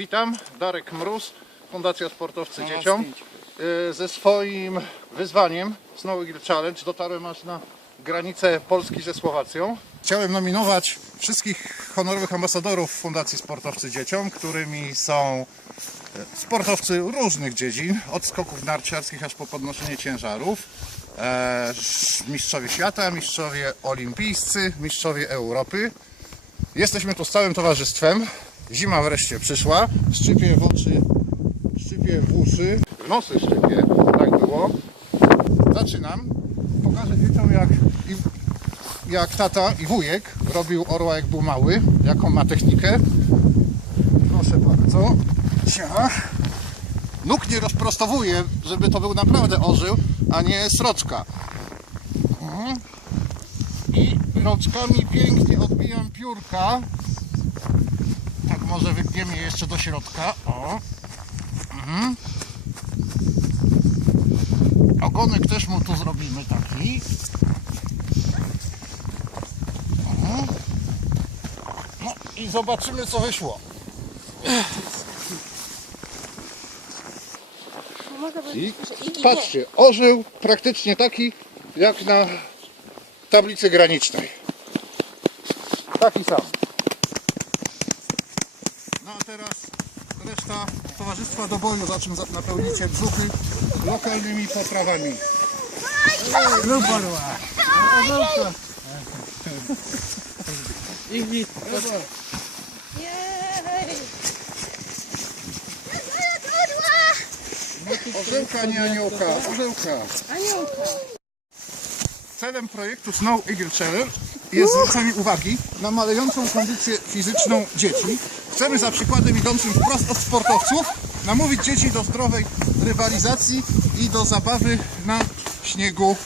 Witam, Darek Mróz, Fundacja Sportowcy Dzieciom. Y, Ze swoim wyzwaniem Snow Eagle Challenge dotarłem aż na granicę Polski ze Słowacją. Chciałem nominować wszystkich honorowych ambasadorów Fundacji Sportowcy Dzieciom, którymi są e, sportowcy różnych dziedzin, od skoków narciarskich aż po podnoszenie ciężarów, e, mistrzowie świata, mistrzowie olimpijscy, mistrzowie Europy. Jesteśmy tu z całym towarzystwem. Zima wreszcie przyszła. Szczypie w oczy, szczypie w uszy. W nosy szczypie, tak było. Zaczynam. Pokażę dzieciom jak, jak tata i wujek robił orła jak był mały. Jaką ma technikę. Proszę bardzo. Ciach. Nóg nie rozprostowuję, żeby to był naprawdę orzeł, a nie sroczka. Mhm. I roczkami pięknie odbijam piórka. Może wygniemy je jeszcze do środka. O. Mhm. Ogonek też mu tu zrobimy taki. Mhm. No i zobaczymy co wyszło. I patrzcie, orzeł praktycznie taki jak na tablicy granicznej. Taki sam. No a teraz reszta towarzystwa do boju, za czym napełnicie brzuchy lokalnymi potrawami. No parła. I Jej! Orzełka, nie aniołka, orzełka. Aniołka. Celem projektu Snow Eagle Challenge jest zwrócenie uwagi na malejącą kondycję fizyczną dzieci. Chcemy za przykładem idącym wprost od sportowców namówić dzieci do zdrowej rywalizacji i do zabawy na śniegu